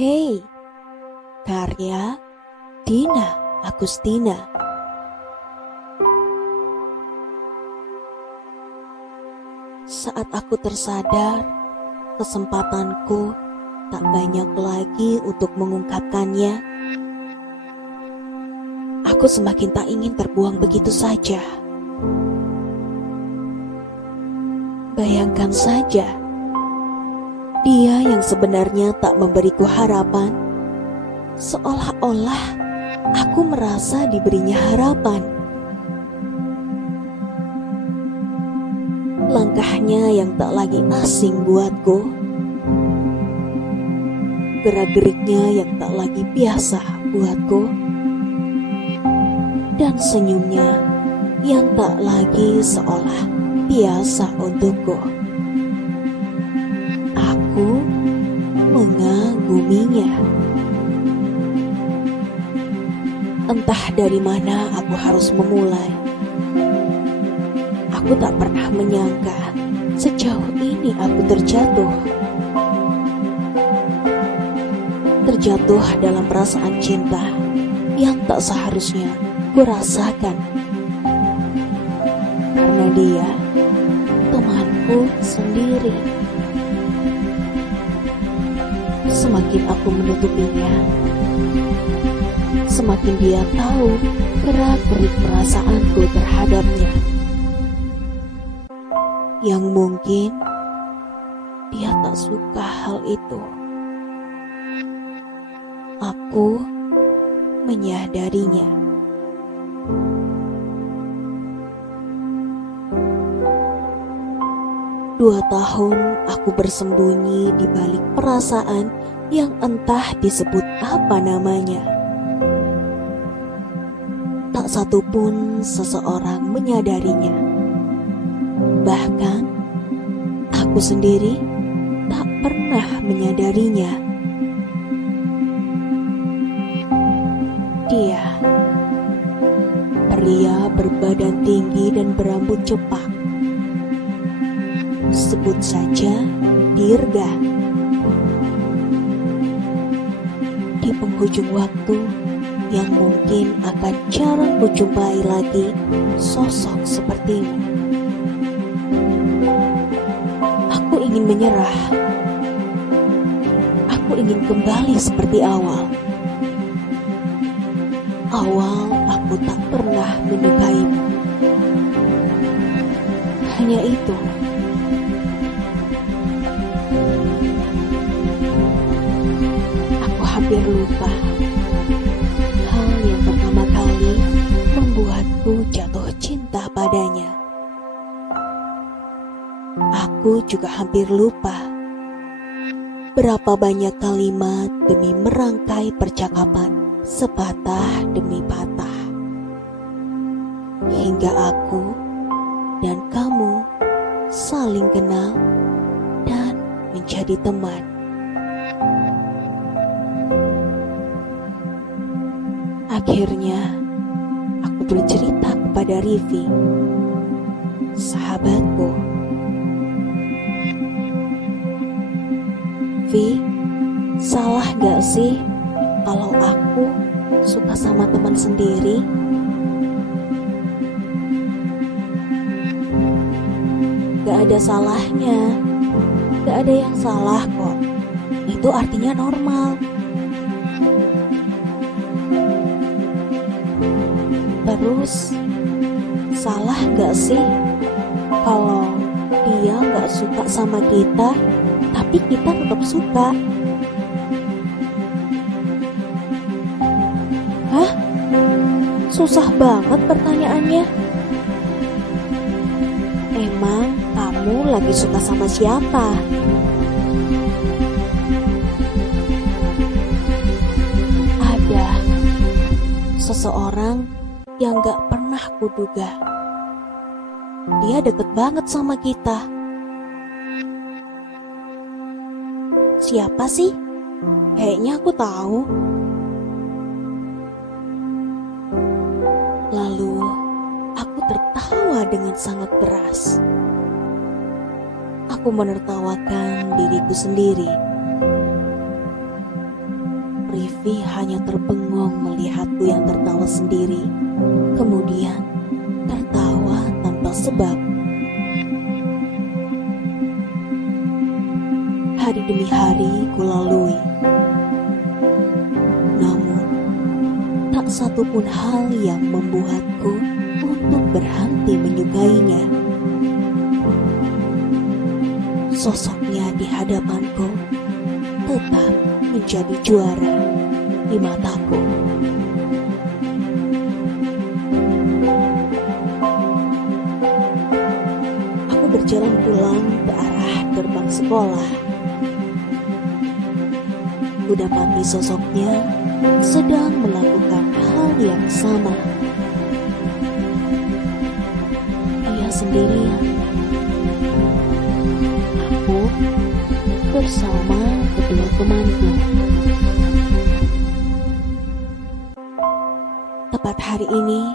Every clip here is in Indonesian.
Hey, karya Dina Agustina. Saat aku tersadar, kesempatanku tak banyak lagi untuk mengungkapkannya. Aku semakin tak ingin terbuang begitu saja. Bayangkan saja, dia yang sebenarnya tak memberiku harapan, seolah-olah aku merasa diberinya harapan. Langkahnya yang tak lagi asing buatku, gerak-geriknya yang tak lagi biasa buatku, dan senyumnya yang tak lagi seolah biasa untukku. Aku mengaguminya. Entah dari mana aku harus memulai. Aku tak pernah menyangka sejauh ini aku terjatuh. Terjatuh dalam perasaan cinta yang tak seharusnya kurasakan. Karena dia temanku sendiri. Semakin aku menutupinya, semakin dia tahu gerak-gerik perasaanku terhadapnya. Yang mungkin dia tak suka hal itu. Aku menyadarinya. Dua tahun aku bersembunyi di balik perasaan yang entah disebut apa namanya. Tak satupun seseorang menyadarinya. Bahkan aku sendiri tak pernah menyadarinya. Dia, pria berbadan tinggi dan berambut cepak. Sebut saja Dirga. Di penghujung waktu yang mungkin akan jarang kujumpai lagi sosok sepertimu. Aku ingin menyerah. Aku ingin kembali seperti awal. Awal aku tak pernah menyukaimu. Hanya itu. Aku hampir lupa hal yang pertama kali membuatku jatuh cinta padanya. Aku juga hampir lupa berapa banyak kalimat demi merangkai percakapan sepatah demi patah, hingga aku dan kamu saling kenal dan menjadi teman. Akhirnya aku bercerita kepada Rivi, sahabatku. Vi, salah gak sih kalau aku suka sama teman sendiri? Gak ada salahnya. Gak ada yang salah kok. Itu artinya normal. Terus, salah gak sih kalau dia gak suka sama kita, tapi kita tetap suka? Hah? Susah banget pertanyaannya. Emang kamu lagi suka sama siapa? Ada seseorang yang gak pernah kuduga. Dia deket banget sama kita. Siapa sih? Kayaknya aku tahu. Lalu aku tertawa dengan sangat keras. Aku menertawakan diriku sendiri. Rivi hanya terbengong melihatku yang tertawa sendiri, kemudian tertawa tanpa sebab. Hari demi hari kulalui, namun tak satu pun hal yang membuatku untuk berhenti menyukainya. Sosoknya di hadapanku tetap menjadi juara di mataku. Aku berjalan pulang ke arah gerbang sekolah. Kudapati sosoknya sedang melakukan hal yang sama. Dia sendirian. Aku bersama kedua temanku. Tepat hari ini,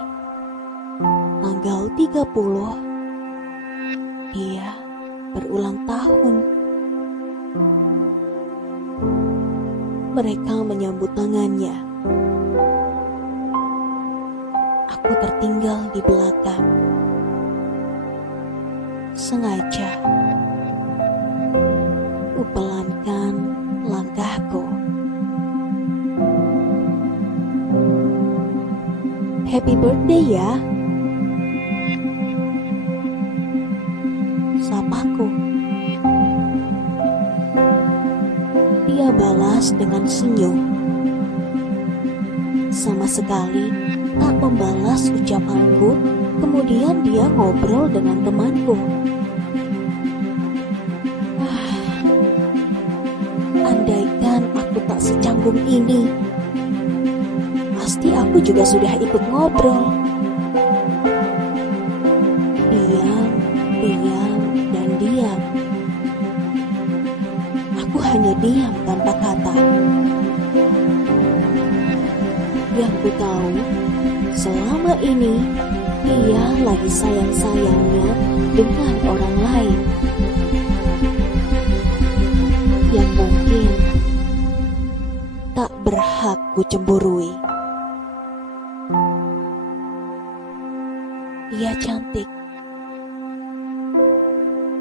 tanggal 30, dia berulang tahun. Mereka menyambut tangannya. Aku tertinggal di belakang. Sengaja kupelankan langkahku. Happy birthday ya, sapaku. Dia balas dengan senyum. Sama sekali tak membalas ucapanku. Kemudian dia ngobrol dengan temanku. Andaikan aku tak secanggung ini, pasti aku juga sudah ikut ngobrol. Diam, diam, dan diam. Aku hanya diam tanpa kata. Yang ku tahu, selama ini dia lagi sayang-sayangnya dengan orang lain yang mungkin tak berhak ku cemburui. Dia cantik,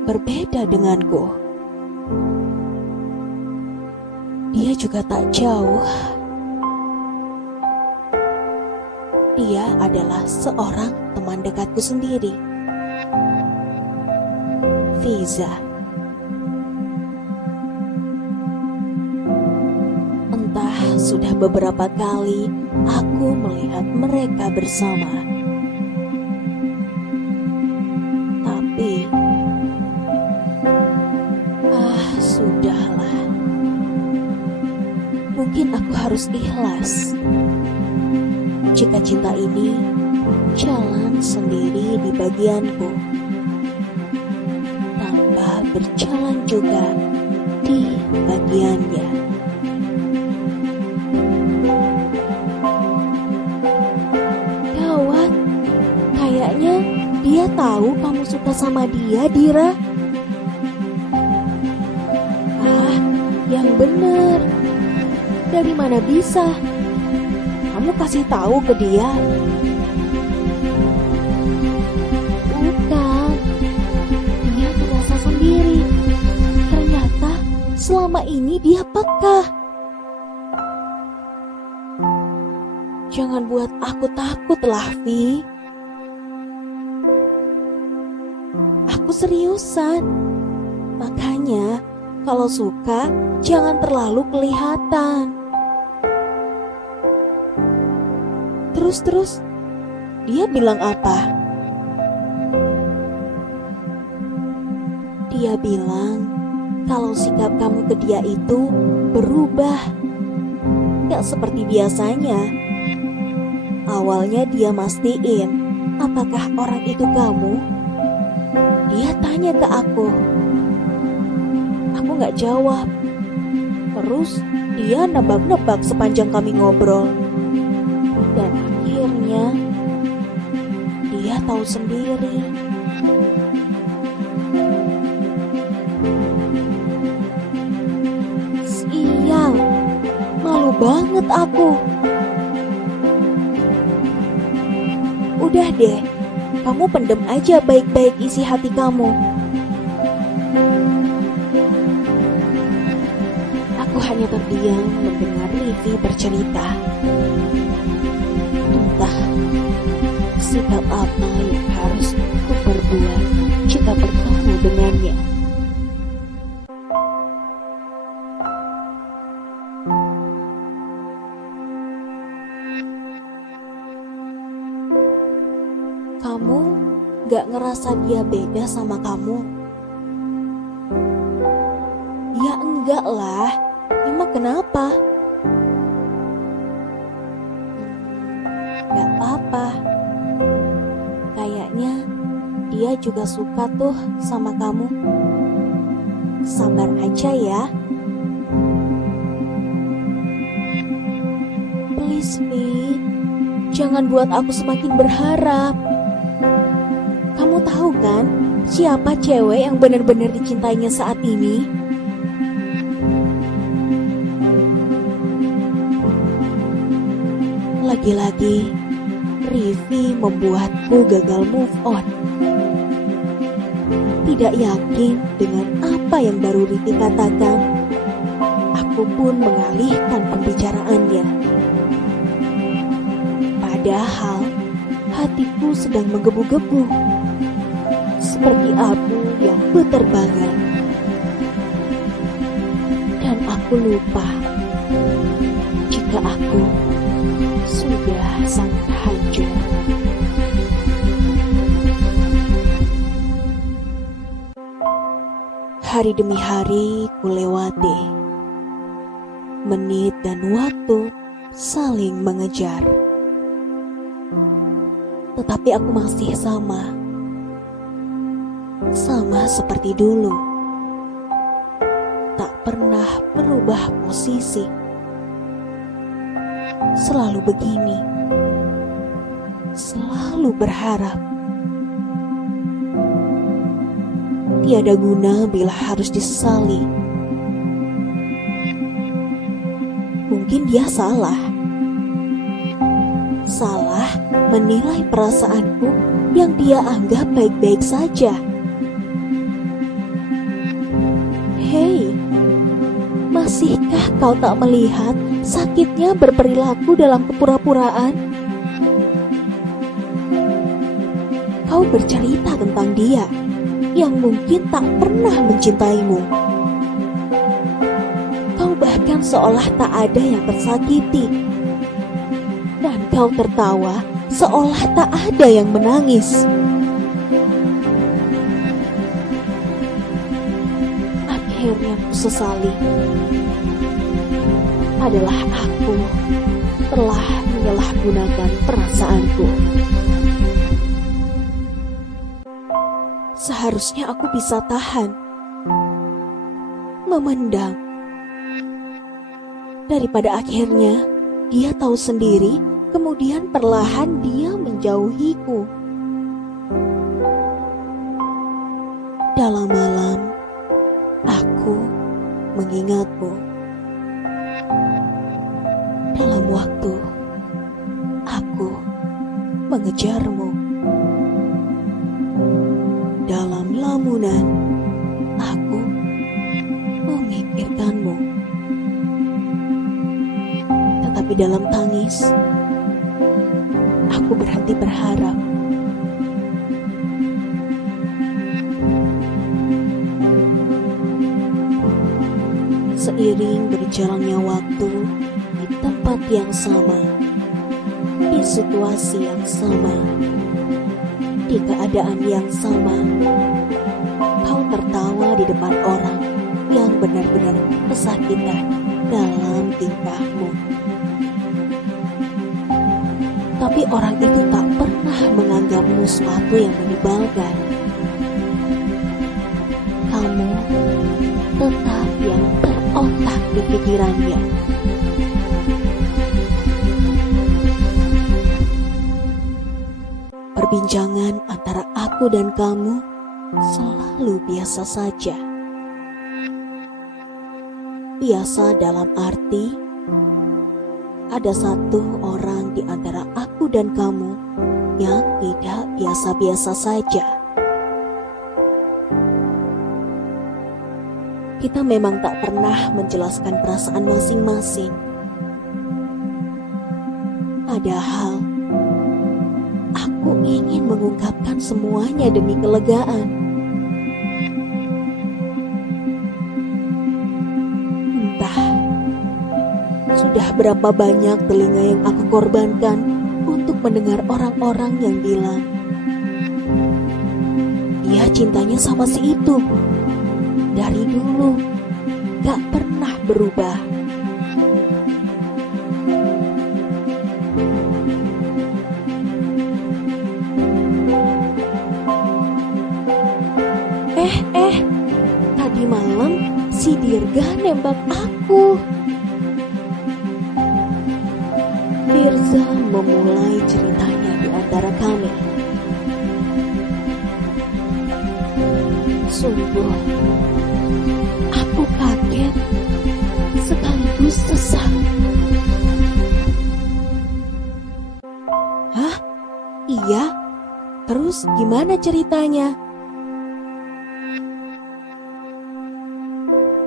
berbeda denganku. Dia juga tak jauh. Dia adalah seorang teman dekatku sendiri, Fiza. Entah sudah beberapa kali aku melihat mereka bersama. Tapi, sudahlah. Mungkin aku harus ikhlas. Jika cinta ini jalan sendiri di bagianku, tanpa berjalan juga di bagiannya. Gawat, kayaknya dia tahu kamu suka sama dia, Dira. Yang bener. Dari mana bisa? Kamu kasih tahu ke dia? Bukan, dia merasa sendiri. Ternyata selama ini dia peka. Jangan buat aku takut lah, Vi. Aku seriusan. Makanya kalau suka jangan terlalu kelihatan. Terus, dia bilang apa? Dia bilang kalau sikap kamu ke dia itu berubah. Gak seperti biasanya. Awalnya dia mastiin apakah orang itu kamu. Dia tanya ke aku. Aku gak jawab. Terus dia nebak-nebak sepanjang kami ngobrol. Dan akhirnya dia tahu sendiri. Sial, malu banget aku. Udah deh, kamu pendem aja baik-baik isi hati kamu. Aku hanya terdiam mendengar Livi bercerita. Entah sikap apa yang harus aku perbuat jika bertemu dengannya. Kamu gak ngerasa dia beda sama kamu? Ya enggak lah, emang kenapa? Gak apa-apa. Kayaknya dia juga suka tuh sama kamu. Sabar aja ya. Please, Vi. Jangan buat aku semakin berharap. Kamu tahu kan siapa cewek yang benar-benar dicintainya saat ini? Lagi-lagi Rivi membuatku gagal move on. Tidak yakin dengan apa yang baru Rivi katakan, aku pun mengalihkan pembicaraannya. Padahal hatiku sedang menggebu-gebu, seperti abu yang berterbangan. Dan aku lupa jika aku sudah sangat hancur. Hari demi hari kulewati. Menit dan waktu saling mengejar. Tetapi aku masih sama seperti dulu. Tak pernah berubah posisi. Selalu begini. Selalu berharap. Tiada guna bila harus disesali. Mungkin dia salah. Salah menilai perasaanku yang dia anggap baik-baik saja. Hei, masihkah kau tak melihat sakitnya berperilaku dalam kepura-puraan? Kau bercerita tentang dia yang mungkin tak pernah mencintaimu. Kau bahkan seolah tak ada yang tersakiti. Dan kau tertawa seolah tak ada yang menangis. Akhirnya aku sesali. Adalah aku telah menyalahgunakan perasaanku. Seharusnya aku bisa tahan, memendam, daripada akhirnya dia tahu sendiri, kemudian perlahan dia menjauhiku. Dalam malam, aku mengingatmu. Dalam waktu, aku mengejarmu. Dalam lamunan, aku memikirkanmu. Tetapi dalam tangis, aku berhenti berharap. Seiring berjalannya waktu, di tempat yang sama, di situasi yang sama, di keadaan yang sama, kau tertawa di depan orang yang benar-benar kesakitan dalam tingkahmu. Tapi orang itu tak pernah menganggapmu sesuatu yang menyebalkan. Kamu tetap yang terotak di pikirannya. Perbincangan antara aku dan kamu selalu biasa saja. Biasa dalam arti ada satu orang di antara aku dan kamu yang tidak biasa-biasa saja. Kita memang tak pernah menjelaskan perasaan masing-masing. Padahal, aku ingin mengungkapkan semuanya demi kelegaan. Entah, sudah berapa banyak telinga yang aku korbankan untuk mendengar orang-orang yang bilang, dia cintanya sama si itu. Dari dulu, gak pernah berubah. Tadi malam si Dirga nembak aku. Mirza memulai ceritanya di antara kami. Sungguh, aku kaget sekaligus sesak. Hah? Iya? Terus gimana ceritanya?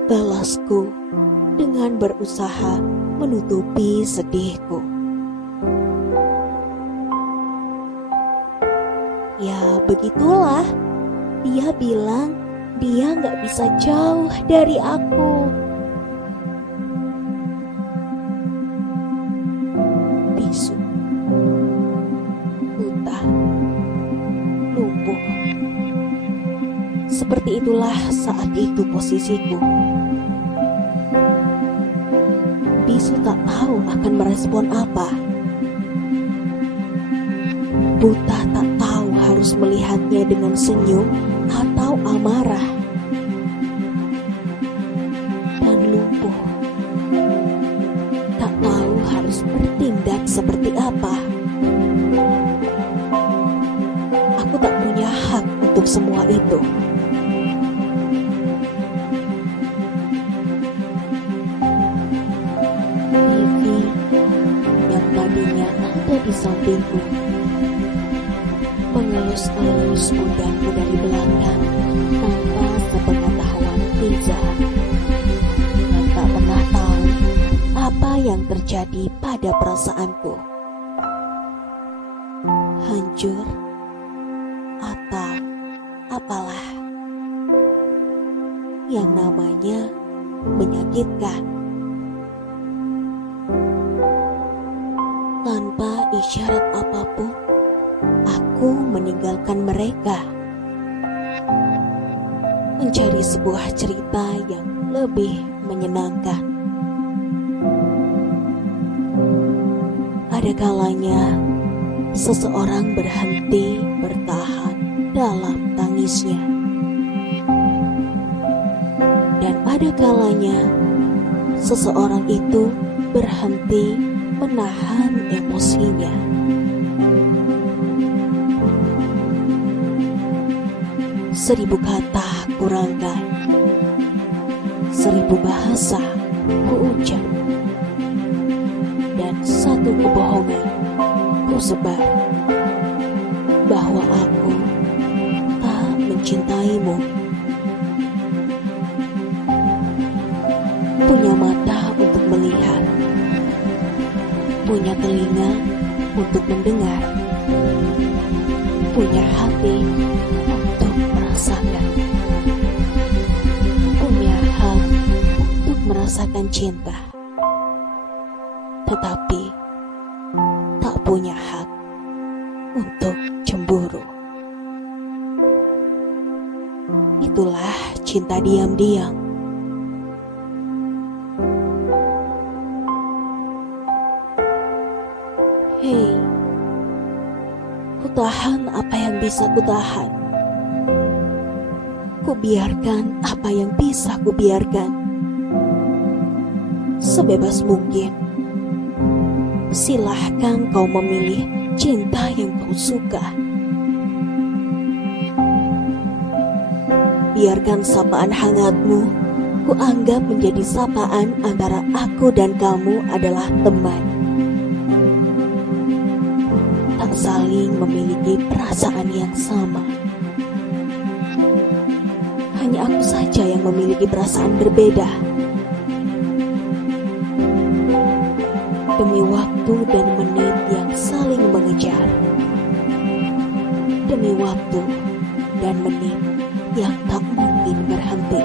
Balasku dengan berusaha menutupi sedihku. Ya begitulah, dia bilang dia gak bisa jauh dari aku. Bisu, buta, lumpuh. Seperti itulah saat itu posisiku. Bisu tak tahu akan merespon apa. Buta tak tahu harus melihatnya dengan senyum atau amarah. Dan lumpuh tak tahu harus bertindak seperti apa. Aku tak punya hak untuk semua itu. Di sampingku, mengelus-elus pundakku dari belakang tanpa sepengetahuan Riza, dan tak pernah tahu apa yang terjadi pada perasaanku. Hancur atau apalah yang namanya menyakitkan. Tanpa isyarat apapun, aku meninggalkan mereka, mencari sebuah cerita yang lebih menyenangkan. Ada kalanya seseorang berhenti bertahan dalam tangisnya, dan ada kalanya seseorang itu berhenti menahan emosinya. Seribu kata kurangkan, 1000 bahasa kuucap, dan satu kebohongan ku sebar, bahwa aku tak mencintaimu. Punya mata untuk melihat, punya telinga untuk mendengar, punya hati untuk merasakan, punya hak untuk merasakan cinta, tetapi tak punya hak untuk cemburu. Itulah cinta diam-diam. Hei, kutahan apa yang bisa kutahan. Kubiarkan apa yang bisa kubiarkan. Sebebas mungkin. Silahkan kau memilih cinta yang kau suka. Biarkan sapaan hangatmu kuanggap menjadi sapaan antara aku dan kamu adalah teman. akan saling memiliki perasaan yang sama. Hanya aku saja yang memiliki perasaan berbeda. Demi waktu dan menit yang saling mengejar. Demi waktu dan menit yang tak mungkin berhenti.